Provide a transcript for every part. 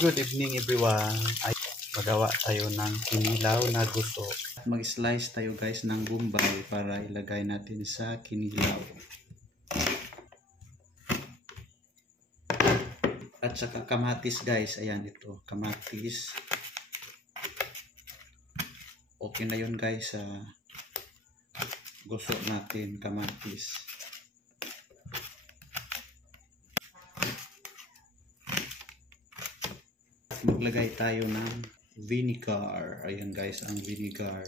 Good evening everyone. Ay, magawa tayo ng kinilaw na guso. Mag-slice tayo guys ng bombay para ilagay natin sa kinilaw. At saka kamatis guys. Ayan ito, kamatis. Okay na yun guys sa guso natin, kamatis. Maglagay tayo ng vinegar. Ayan guys, ang vinegar.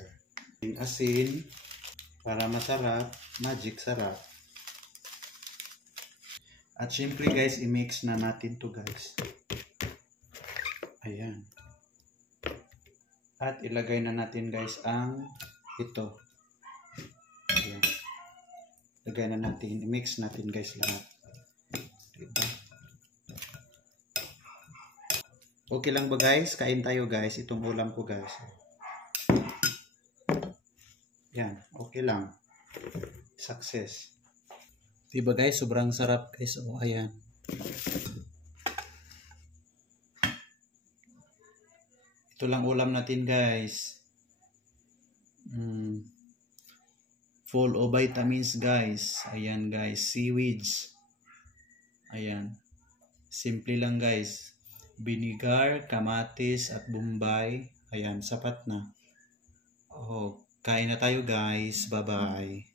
Asin para masarap, magic sarap. At syempre guys, i-mix na natin to guys. Ayan. At ilagay na natin guys ang ito. Ayan. Ilagay na natin, i-mix natin guys lahat. Diba? Okay lang ba guys? Kain tayo guys. Itong ulam ko guys. Yan. Okay lang. Success. Diba guys? Sobrang sarap guys. O ayan. Ito lang ulam natin guys. Full of vitamins guys. Ayan guys. Seaweeds. Ayan. Simple lang guys. Vinegar, kamatis at bombay. Ayan, sapat na. Oh, kain na tayo guys. Bye-bye.